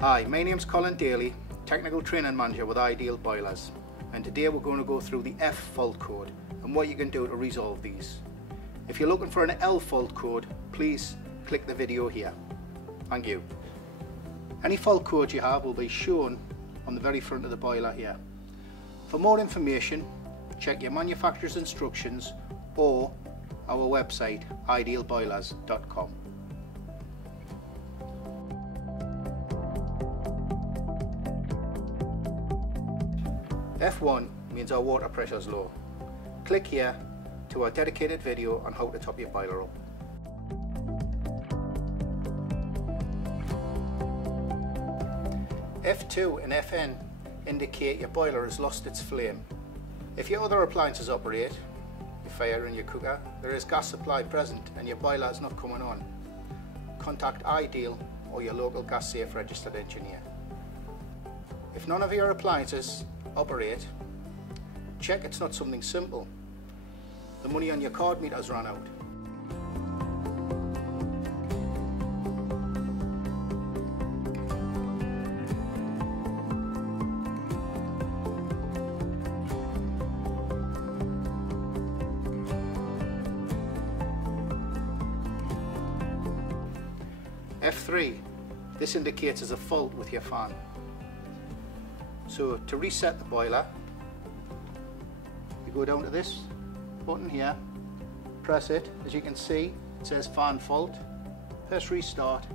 Hi, my name's Colin Daly, Technical Training Manager with Ideal Boilers, and today we're going to go through the F fault code and what you can do to resolve these. If you're looking for an L fault code, please click the video here. Thank you. Any fault code you have will be shown on the very front of the boiler here. For more information, check your manufacturer's instructions or our website idealboilers.com. F1 means our water pressure is low. Click here to our dedicated video on how to top your boiler up. F2 and Fn indicate your boiler has lost its flame. If your other appliances operate, your fire and your cooker, there is gas supply present and your boiler is not coming on, contact Ideal or your local gas safe registered engineer. If none of your appliances operate, check it's not something simple. The money on your card meter's run out. F3, this indicates there's a fault with your fan. So to reset the boiler, you go down to this button here, press it. As you can see, it says fan fault. Press restart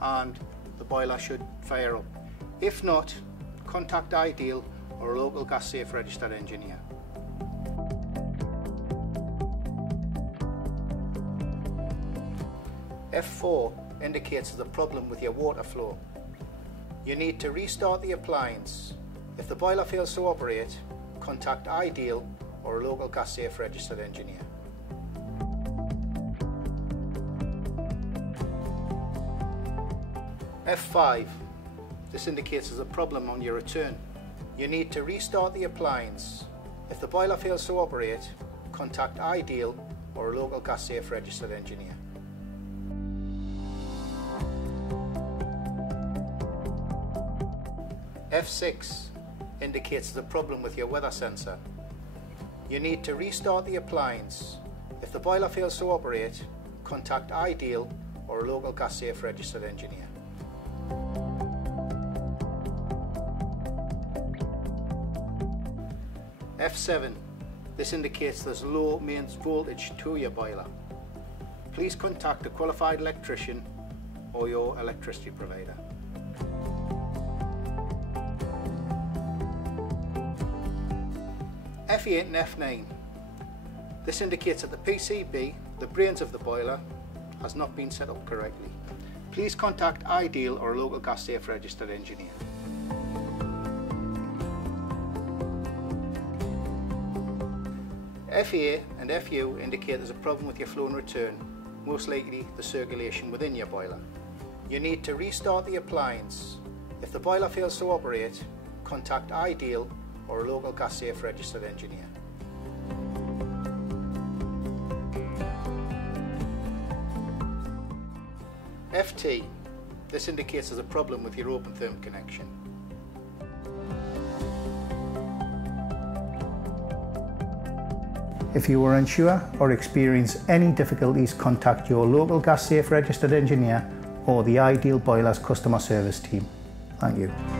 and the boiler should fire up. If not, contact Ideal or a local gas safe registered engineer. F4 indicates the problem with your water flow. You need to restart the appliance. If the boiler fails to operate, contact Ideal or a local gas safe registered engineer. F5, this indicates there's a problem on your return. You need to restart the appliance. If the boiler fails to operate, contact Ideal or a local gas safe registered engineer. F6 indicates the problem with your weather sensor. You need to restart the appliance. If the boiler fails to operate, contact Ideal or a local gas safe registered engineer. F7, this indicates there's low mains voltage to your boiler. Please contact a qualified electrician or your electricity provider. F8 and F9. This indicates that the PCB, the brains of the boiler, has not been set up correctly. Please contact Ideal or a local gas safe registered engineer. FA and FU indicate there's a problem with your flow and return, most likely the circulation within your boiler. You need to restart the appliance. If the boiler fails to operate, contact Ideal or a local gas safe registered engineer. FT, this indicates there's a problem with your open therm connection. If you are unsure or experience any difficulties, contact your local gas safe registered engineer or the Ideal Boilers customer service team. Thank you.